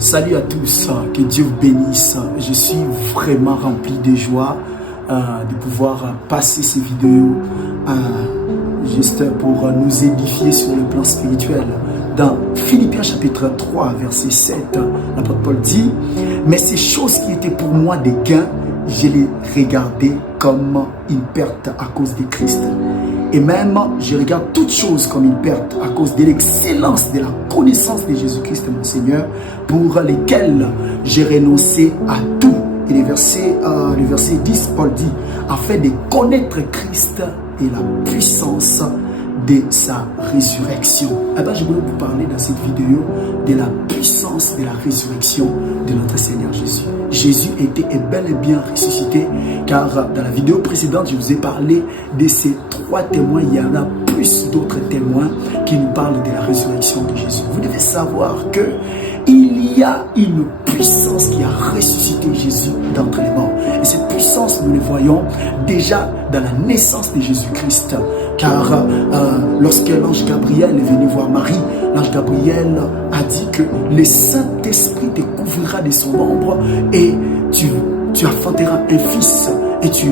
Salut à tous, que Dieu vous bénisse. Je suis vraiment rempli de joie de pouvoir passer ces vidéos juste pour nous édifier sur le plan spirituel. Dans Philippiens chapitre 3, verset 7, l'apôtre Paul dit « Mais ces choses qui étaient pour moi des gains, je les regardais comme une perte à cause de Christ. Et même, je regarde toutes choses comme une perte à cause de l'excellence de la connaissance de Jésus-Christ, mon Seigneur, pour lesquels j'ai renoncé à tout. » Et le verset 10, Paul dit « Afin de connaître Christ et la puissance de sa résurrection. » Eh bien, je voulais vous parler dans cette vidéo de la puissance de la résurrection de notre Seigneur Jésus. Jésus est bel et bien ressuscité, car dans la vidéo précédente, je vous ai parlé de ces 3 témoins. Il y en a plus d'autres témoins qui nous parlent de la résurrection de Jésus. Vous devez savoir que il y a une puissance qui a ressuscité Jésus d'entre les morts. Et cette puissance, nous le voyons déjà dans la naissance de Jésus-Christ. Car lorsque l'ange Gabriel est venu voir Marie, l'ange Gabriel a dit que le Saint-Esprit te couvrira de son ombre et tu enfanteras un fils et tu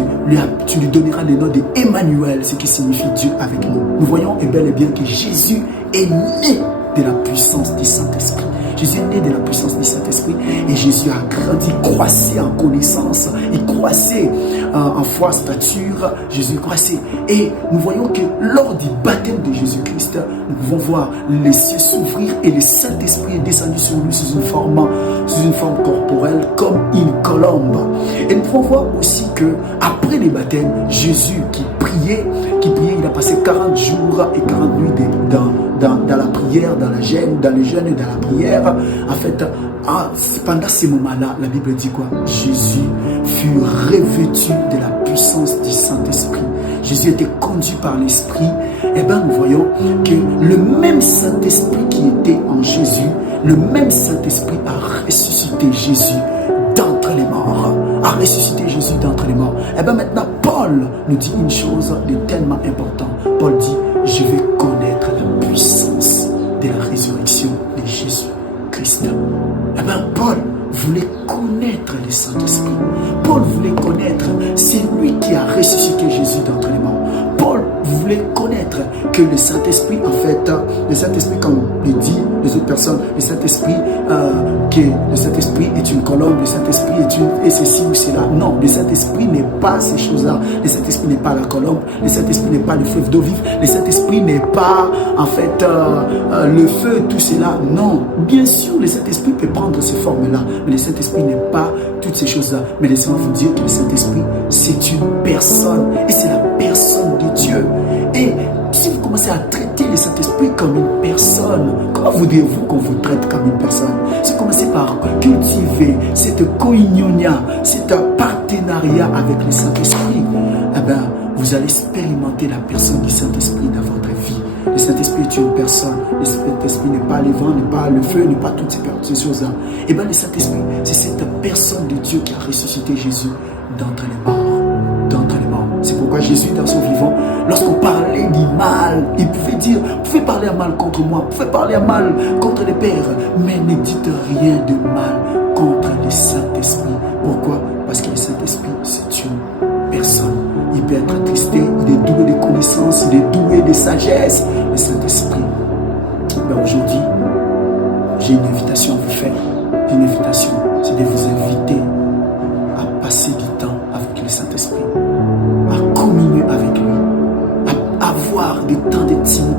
lui donneras le nom d'Emmanuel, ce qui signifie Dieu avec nous. Nous voyons bel et bien que Jésus est né de la puissance du Saint-Esprit. Jésus est né de la puissance du Saint-Esprit et Jésus a grandi, croissait en connaissance, il croissait en foi, stature, Jésus croissait. Et nous voyons que lors du baptême de Jésus-Christ, nous pouvons voir les cieux s'ouvrir et le Saint-Esprit est descendu sur lui sous une forme corporelle comme une colombe. Et nous pouvons voir aussi que après le baptême, Jésus qui priait, il a passé 40 jours et 40 nuits dans la prière, dans le jeûne et dans la prière. En fait, pendant ces moments-là, la Bible dit quoi? Jésus fut revêtu de la puissance du Saint-Esprit. Jésus était conduit par l'Esprit. Et bien, nous voyons que le même Saint-Esprit qui était en Jésus, le même Saint-Esprit a ressuscité Jésus d'entre les morts. A ressuscité Jésus d'entre les morts. Et bien maintenant, Paul nous dit une chose de tellement importante. Paul dit, je vais connaître la puissance de la résurrection de Jésus-Christ. Eh bien, Paul voulait connaître le Saint-Esprit. Paul voulait connaître, c'est lui qui a ressuscité Jésus d'entre les morts. Paul voulait connaître que le Saint-Esprit, en fait, le Saint-Esprit, comme le dit les autres personnes, le Saint-Esprit, que le Saint-Esprit est une colombe, le Saint-Esprit est ceci ou cela. Non, le Saint-Esprit n'est pas ces choses-là. Le Saint-Esprit n'est pas la colombe, le Saint-Esprit n'est pas le fleuve d'eau vive, le Saint-Esprit n'est pas, en fait, le feu, tout cela. Non, bien sûr, le Saint-Esprit peut prendre ces formes-là, mais le Saint-Esprit n'est pas toutes ces choses-là. Mais laissez-moi vous dire que le Saint-Esprit, c'est une personne, et c'est la personne de Dieu. Et si vous commencez à traiter le Saint-Esprit comme une personne, comment voudriez-vous qu'on vous traite comme une personne? Si vous commencez par cultiver cette koinonia, cet partenariat avec le Saint-Esprit, eh bien, vous allez expérimenter la personne du Saint-Esprit dans votre vie. Le Saint-Esprit est une personne. Le Saint-Esprit n'est pas le vent, n'est pas le feu, n'est pas toutes ces choses-là. Et bien, le Saint-Esprit, c'est cette personne de Dieu qui a ressuscité Jésus d'entre les morts. C'est pourquoi Jésus, dans son vivant, lorsqu'on parlait du mal, il pouvait dire, vous pouvez parler à mal contre moi, vous pouvez parler à mal contre les pères, mais ne dites rien de mal contre le Saint-Esprit. Pourquoi? Parce que le Saint-Esprit, c'est une personne. Il peut être attristé, il est doué de connaissances, il est doué de sagesse. Le Saint-Esprit. Ben aujourd'hui, j'ai une invitation à vous faire. Une invitation, c'est de vous inviter à passer du temps avec le Saint-Esprit, à communier avec lui, à avoir des temps d'intimité